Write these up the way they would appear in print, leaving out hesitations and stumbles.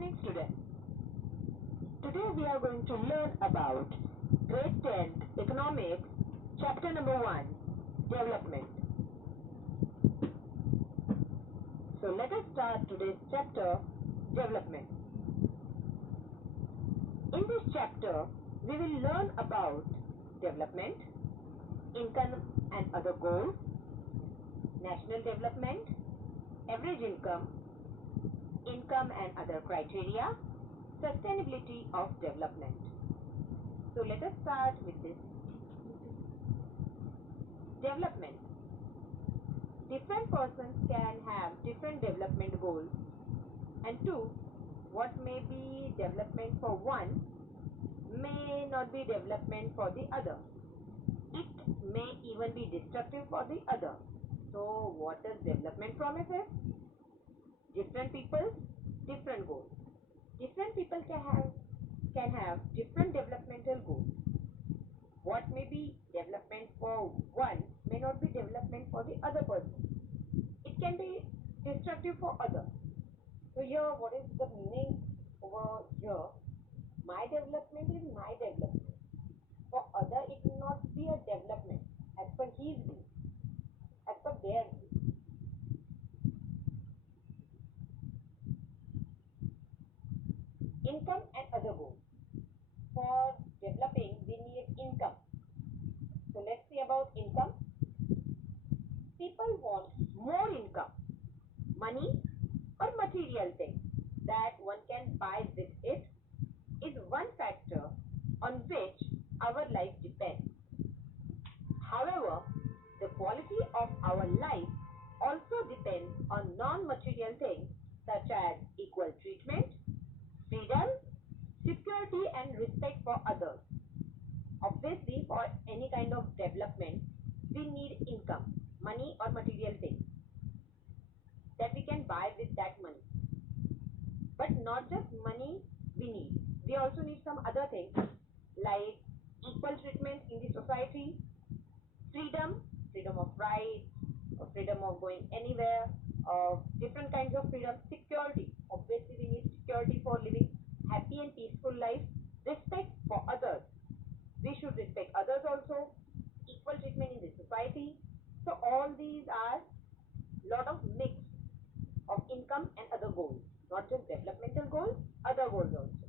morning, students. Today we are going to learn about grade 10th economics, chapter number 1, development. So let us start today's chapter, development. In this chapter, we will learn about development, income and other goals, national development, average income, income and other criteria, sustainability of development. So let us start with this. Development. Different persons can have different development goals, and two, what may be development for one may not be development for the other. It may even be destructive for the other. So what does development promises? Different people, different goals. Different people can have different developmental goals. What may be development for one may not be development for the other person. It can be destructive for other. So here, what is the meaning over here? My development is my development. For other, it will not be a development as per his view, as per their view. Income and other goals. For developing, we need income. So let's see about income. People want more income, money or material things that one can buy with it is one factor on which our life depends. However, the quality of our life also depends on non-material things such as equal treatment, freedom, security and respect for others. Obviously, for any kind of development, we need income, money or material things that we can buy with that money. But not just money we need. We also need some other things like equal treatment in the society, freedom, freedom of rights, or freedom of going anywhere, of different kinds of freedom, security. Obviously, we need security for living happy and peaceful life, respect for others. We should respect others also, equal treatment in the society. So all these are lot of mix of income and other goals, not just developmental goals, other goals also.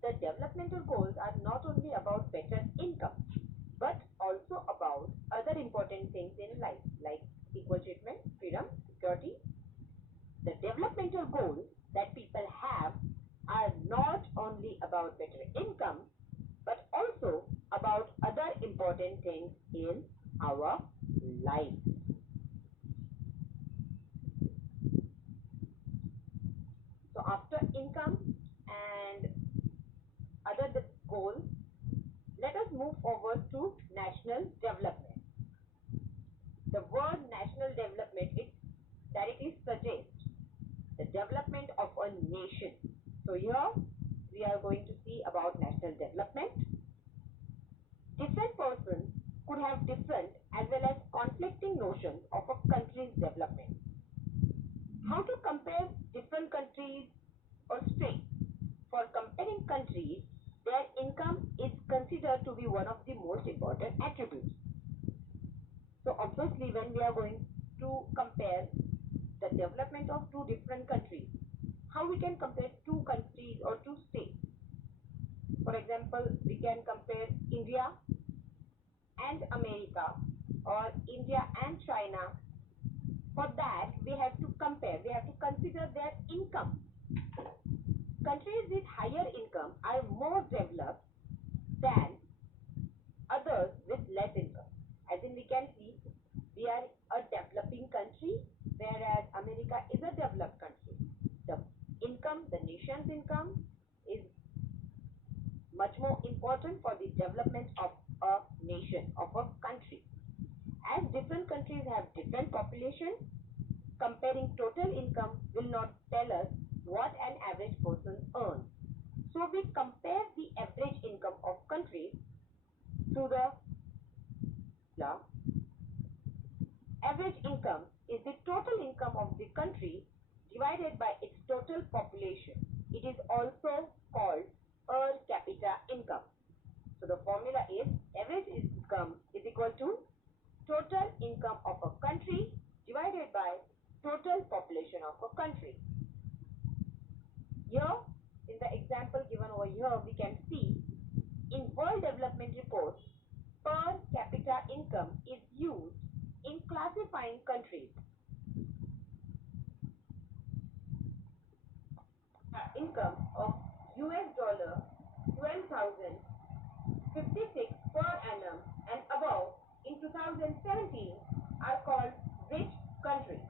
The developmental goals are not only about better income, but also about other important things in life like equal treatment, freedom, security. The developmental goals that people have are not only about better income, but also about other important things in our life. So after income and other goals, let us move forward to national development. The word national development, it directly suggests the development of a nation. So here we are going to see about national development. Different persons could have different as well as conflicting notions of a country's development. How to compare different countries or states? For comparing countries, their income is considered to be one of the most important attributes. So obviously, when we are going to compare the development of two different countries, how we can compare two countries or two states? For example, we can compare India and America or India and China. For that, we have to compare, we have to consider their income. Countries with higher income are more developed than others with less income. As in, we can see we are a developing country, whereas America is a developed country. The income, the nation's income is much more important for the development of a nation, of a country. As different countries have different population, comparing total income will not tell us what an average person earns. So we compare the average income of countries through the average income is the total income of the country divided by its total population. It example given over here, we can see in World Development Report, per capita income is used in classifying countries. Income of US dollar 12,056 per annum and above in 2017 are called rich countries,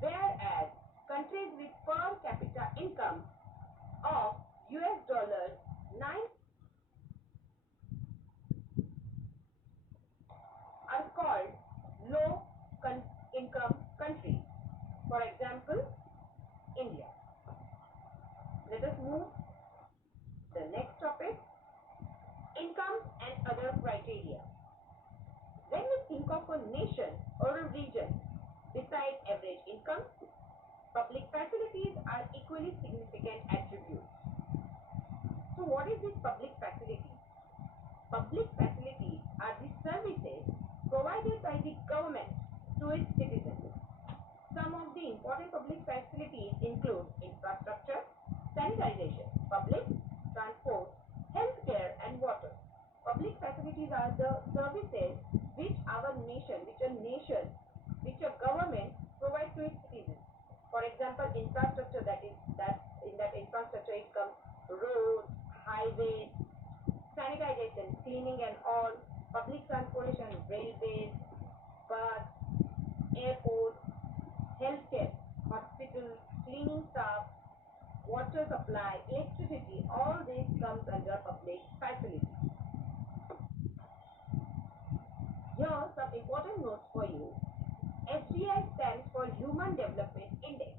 whereas countries with per capita income of US dollar 9 are called low income countries. For example, India. Let us move to the next topic, income and other criteria. When we think of a nation or a region, besides average income, public facilities are equally significant attributes. So what is this public facilities? Public facilities are the services provided by the government to its citizens. Some of the important public facilities include infrastructure, sanitization, public transport, healthcare, and water. Public facilities are the services which a government provides to its citizens. For example, infrastructure, that in that infrastructure it comes roads, highways, sanitization, cleaning and all, public transportation, railways, bus, airports, healthcare, hospitals, cleaning staff, water supply, electricity, all this comes under public facilities. Here are some important notes for you. HDI stands for Human Development Index.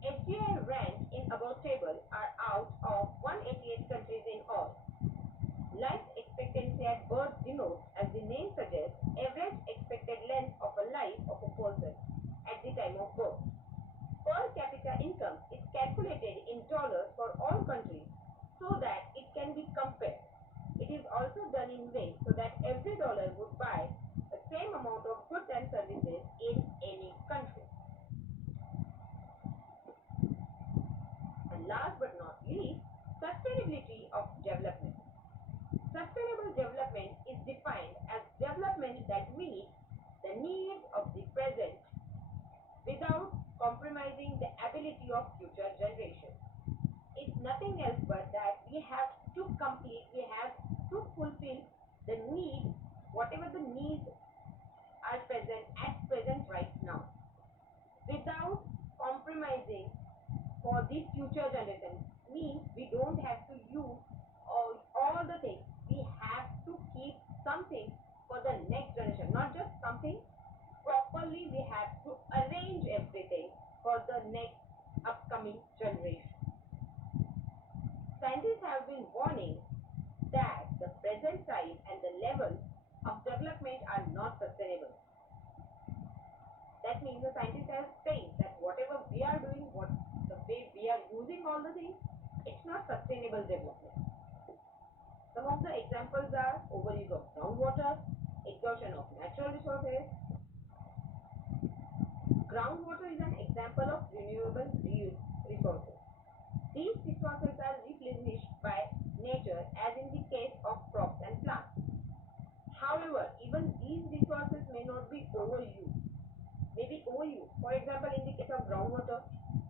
HDI ranks in above table are out of 188 countries in all. Life expectancy at birth denotes, as the name suggests, average expected length of a life of a person at the time of birth. Per capita income is calculated in dollars for all countries so that it can be compared. It is also done in ways so that every dollar would buy the same amount of goods and services in any country. And last but not least, sustainability of development. Sustainable development is defined as development that meets the needs of the present without compromising the ability of future generations. It's nothing else but that we have to fulfill the needs, whatever the needs are present at present right now, without compromising for the future generation. Means we don't have to use all the things. We have to keep something for the next generation, not just something. Properly we have to arrange everything for the next upcoming generation. Scientists have been warning that the present time and the level of development are not sustainable. That means the scientists are saying that whatever we are doing, the way we are using all the things, it's not sustainable development. Some of the examples are overuse of groundwater, exhaustion of natural resources. Groundwater is an example of renewable resources. These resources are replenished by nature, as in the case of crops and plants. However, even these resources may not be overused. Maybe overused. For example, in the case of groundwater,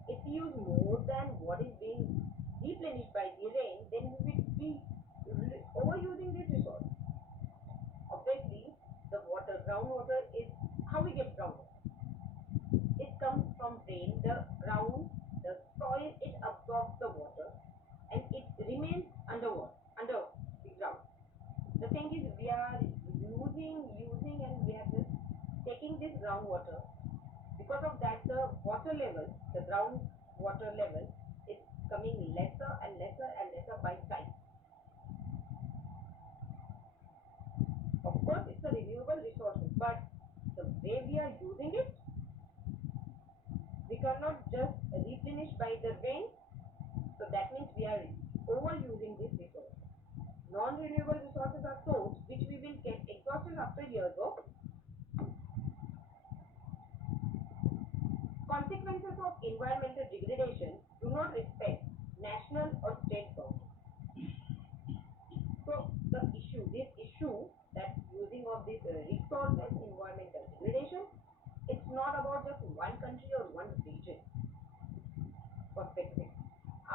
if we use more than what is being replenished by the rain, then we will be overusing this resource. Obviously, the groundwater is how we get groundwater. It comes from rain, the soil, it absorbs the water and it remains under the ground. The thing is, we are using and we are just taking this groundwater. Because of that, the groundwater level is coming lesser and lesser and lesser by time. Of course, it's a renewable resource, but the way we are using it, we cannot just replenish by the rain, so that means we are overusing this resource. Non-renewable resources are those which we will get exhausted after years of. Consequences of environmental degradation do not respect national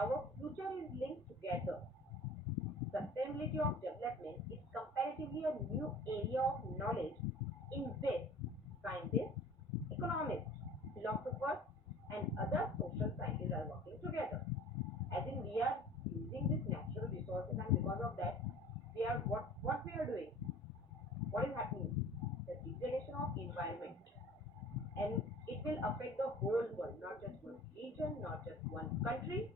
our future is linked together. Sustainability of development is comparatively a new area of knowledge in which scientists, economists, philosophers, and other social scientists are working together. I think we are using these natural resources, and because of that, we are what we are doing. What is happening? The degradation of environment, and it will affect the whole world, not just one region, not just one country,